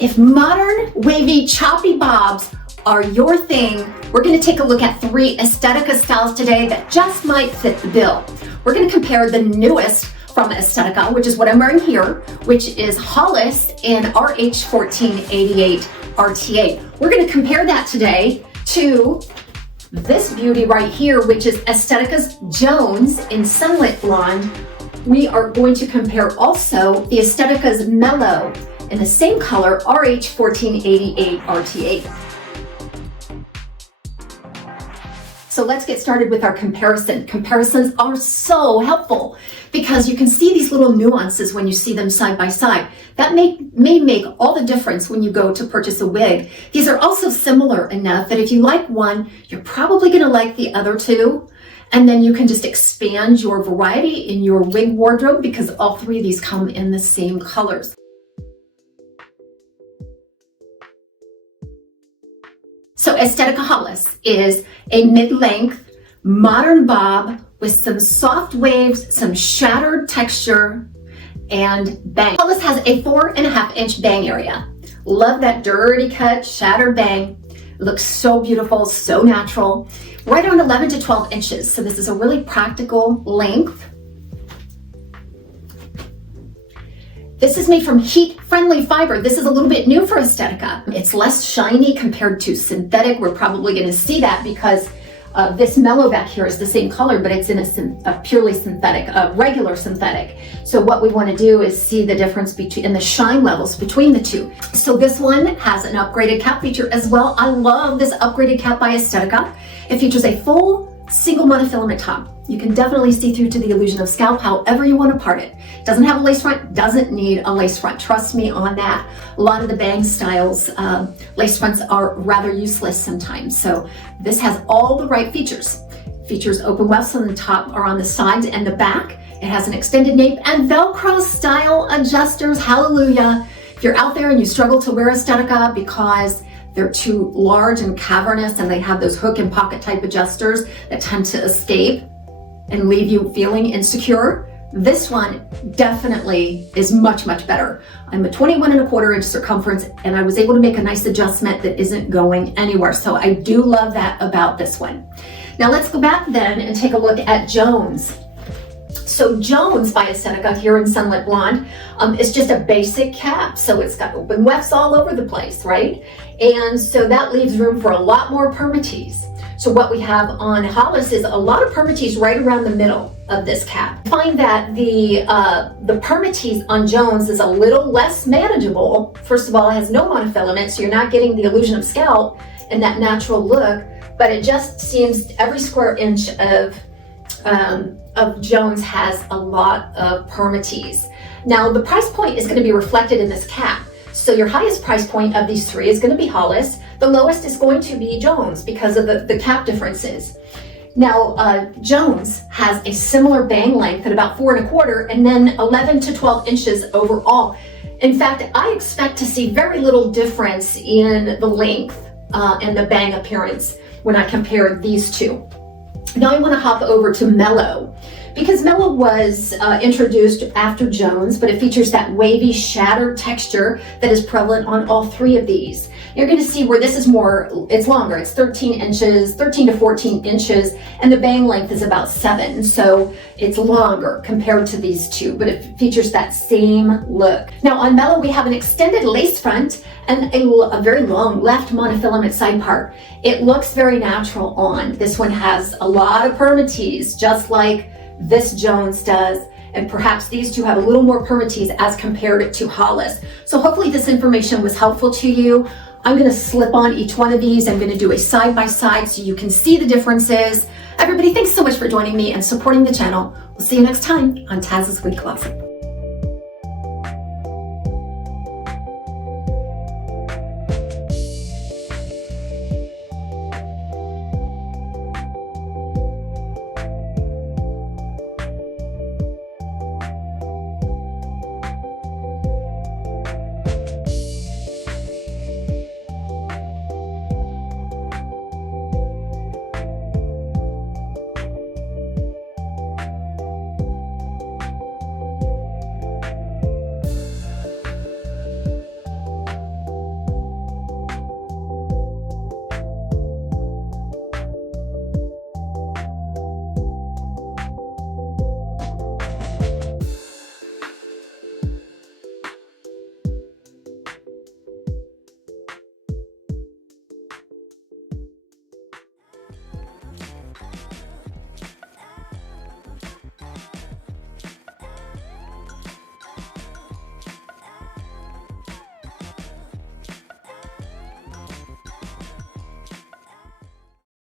If modern, wavy, choppy bobs are your thing, we're going to take a look at 3 Estetica styles today that just might fit the bill. We're going to compare the newest from Estetica, which is what I'm wearing here, which is Hollis in RH1488 RTA. We're going to compare that today to this beauty right here, which is Estetica's Jones in Sunlit Blonde. We are going to compare also the Estetica's Mellow in the same color, RH1488 RTA. So let's get started with our comparison. Comparisons are so helpful because you can see these little nuances when you see them side by side. That may make all the difference when you go to purchase a wig. These are also similar enough that if you like one, you're probably gonna like the other two. And then you can just expand your variety in your wig wardrobe because all 3 of these come in the same colors. So Estetica Hollis is a mid-length modern bob with some soft waves, some shattered texture, and bang. Hollis has a 4.5-inch bang area. Love that dirty cut, shattered bang. It looks so beautiful, so natural. Right around 11 to 12 inches. So this is a really practical length. This is made from heat-friendly fiber. This is a little bit new for Estetica. It's less shiny compared to synthetic. We're probably going to see that because this Mellow back here is the same color, but it's in a purely synthetic, regular synthetic. So what we want to do is see the difference in the shine levels between the two. So this one has an upgraded cap feature as well. I love this upgraded cap by Estetica. It features a full single monofilament top. You can definitely see through to the illusion of scalp however you want to part it. Doesn't have a lace front, doesn't need a lace front. Trust me on that. A lot of the bang styles, lace fronts are rather useless sometimes. So this has all the right features. Features open wefts on the top or on the sides and the back. It has an extended nape and Velcro style adjusters. Hallelujah. If you're out there and you struggle to wear Estetica because they're too large and cavernous and they have those hook and pocket type adjusters that tend to escape and leave you feeling insecure, this one definitely is much, much better. I'm a 21.25 inch circumference and I was able to make a nice adjustment that isn't going anywhere. So I do love that about this one. Now let's go back then and take a look at Jones. So Jones by Estetica here in Sunlit Blonde is just a basic cap. So it's got open wefts all over the place, right? And so that leaves room for a lot more permatease. So what we have on Hollis is a lot of permatease right around the middle of this cap. I find that the permatease on Jones is a little less manageable. First of all, it has no monofilament, so you're not getting the illusion of scalp and that natural look, but it just seems every square inch of Jones has a lot of permatease. Now the price point is going to be reflected in this cap. So your highest price point of these 3 is going to be Hollis. The lowest is going to be Jones because of the cap differences. Now Jones has a similar bang length at about 4.25 and then 11 to 12 inches overall. In fact, I expect to see very little difference in the length and the bang appearance when I compare these 2. Now I want to hop over to Mellow because Mellow was introduced after Jones, but it features that wavy shattered texture that is prevalent on all 3 of these. You're going to see where this is more, it's longer, it's 13 to 14 inches, and the bang length is about 7. So it's longer compared to these 2, but it features that same look. Now on Mellow, we have an extended lace front and a very long left monofilament side part. It looks very natural on. This one has a lot of permatease, just like this Jones does. And perhaps these 2 have a little more permatease as compared to Hollis. So hopefully this information was helpful to you. I'm going to slip on each one of these. I'm going to do a side-by-side so you can see the differences. Everybody, thanks so much for joining me and supporting the channel. We'll see you next time on TAZSWICCLOSET.